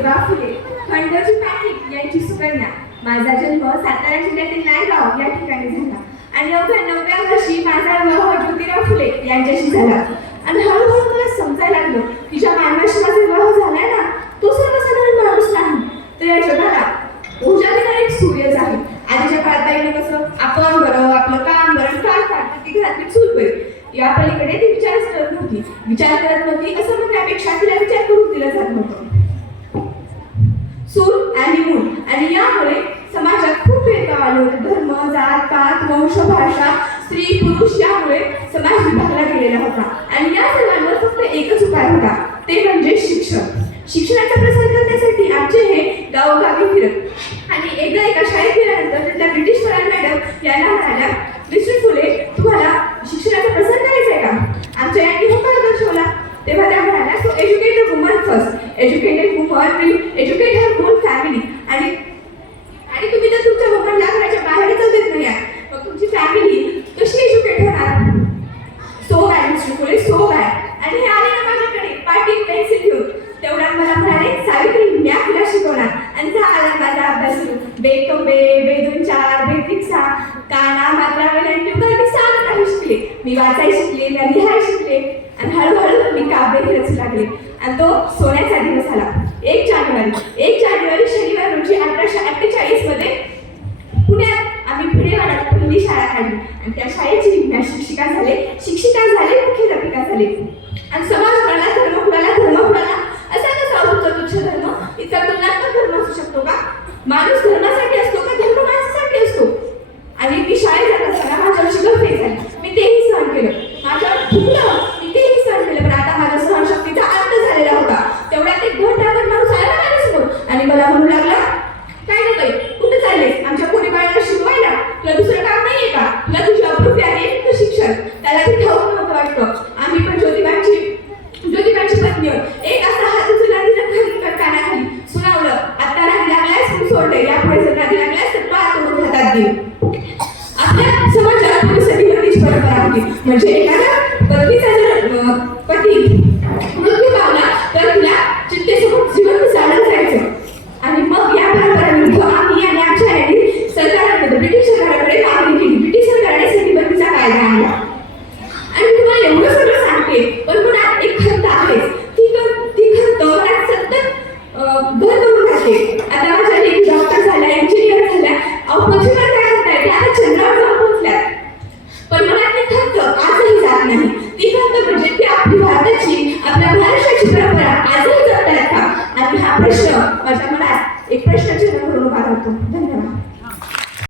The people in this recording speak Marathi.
ज्योतिबा फुले खंडोजी पाटील यांची सुकन्या. माझा जन्म सातारा जिल्ह्यातील नायगाव या ठिकाणी झाला. आणि अवघ्या नवव्या वर्षी माझा विवाह ज्योतिराव फुले यांच्याशी झाला. आणि हळूहळू मला समजायला लागलं की ज्या मानवाशी माझा विवाह झालाय ना तो सर्वसाधारण माणूस नाही. तर या जगाला ऊर्जा देणारा एक सूर्यच आहे. आधीच्या काळात पाहिलं कसं आपण बरं आपलं काम बरं काय काय ती घरातली चूल होईल या पलीकडे ती विचारच करत नव्हती. विचार करत नव्हती असं म्हणण्यापेक्षा तिला विचार करून दिला जात नव्हतं सूर आणि मूल आणि यामुळे समाजात खूप भेदभाव आले होते धर्म जात पात वंश भाषा स्त्री पुरुष यामुळे समाज विभागला गेलेला होता. आणि या सर्वांवर फक्त एकच उपाय होता. ते म्हणजे शिक्षण. शिक्षणाचा प्रसार करण्यासाठी आमचे हे गावोगावी फिरत. आणि एकदा एका शाळेत गेल्यानंतर त्या ब्रिटिश फरार मॅडम यांना म्हणाल्या मिस्टर फुले तुम्हाला शिक्षणाचा प्रसार करायचा आहे का? आमच्या यांनी होता दर्शवला. तेव्हा त्या म्हणाल्या so educated woman first educated woman will educate her whole family आणि आणि तुम्ही बाहेर आहे, मग तुमची फॅमिली कशी एज्युकेट होणार? So bag mister so bag आणि हे आले ना माझ्याकडे. पार्टी पेन्सिल घेऊन. तेवढा मला म्हणाले सावित्री मी तुला शिकवणार. आणि झाला माझा अभ्यास सुरू. तो बे दोन चार बेतीक सहा. काना मात्रा वेलांटी उगाच मी सारं काही शिकले. मी वाचाय शिकले मी लिहाय शिकले. आणि हळूहळू मी काव्य लिहायच लागले. आणि तो सोन्याचा दिवस आला. एक जानेवारी. एक जानेवारी शनिवार रोजी शिक्षिका झाले शिक्षिका झाले मुख्याध्यापिका झाले. आणि समाज कुणाला धर्म कुणाला धर्म कुणाला असा कसा होतो तुच्छ धर्म. इतका तुलनात्मक धर्म असू शकतो का? माणूस धर्मासाठी असतो का? धर्म माणसासाठी असतो. आणि मी शाळेत जात असताना माझ्यावर शिकवते झाली. मी तेही सहन केलं. माझ्यावर फुटलं मी तेही सहन केलं. पण आता माझ्या सहनशक्तीचा अंत झालेला होता. तेवढ्यात एक घंटाभर माणूस आला माझ्यासमोर. आणि मला म्हणू लागला काय रे बाई कुठे चाललेस आमच्या कोणी बाळाला शिकवायला तुला दुसरं काम नाहीये का तुला तुझी अप्रूप आहे फक्त शिक्षण त्याला ते ठाऊक नव्हतं वाटतं आम्ही पण ज्योतिबांची ज्योतिबांची पत्नी आहोत. एक असा हात उचलला तिला खाली कानाखाली सुनावलं आता नादी लागल्यास तू सोडले यापुढे जर नादी लागल्यास तर पाच तोडून हातात आपल्या समाजात पुरुषाची बरीच परंपरा होती म्हणजे एखादा पत्नीचा जर पती मृत्यू पावला तर तिला चित्तेसमोर जिवंत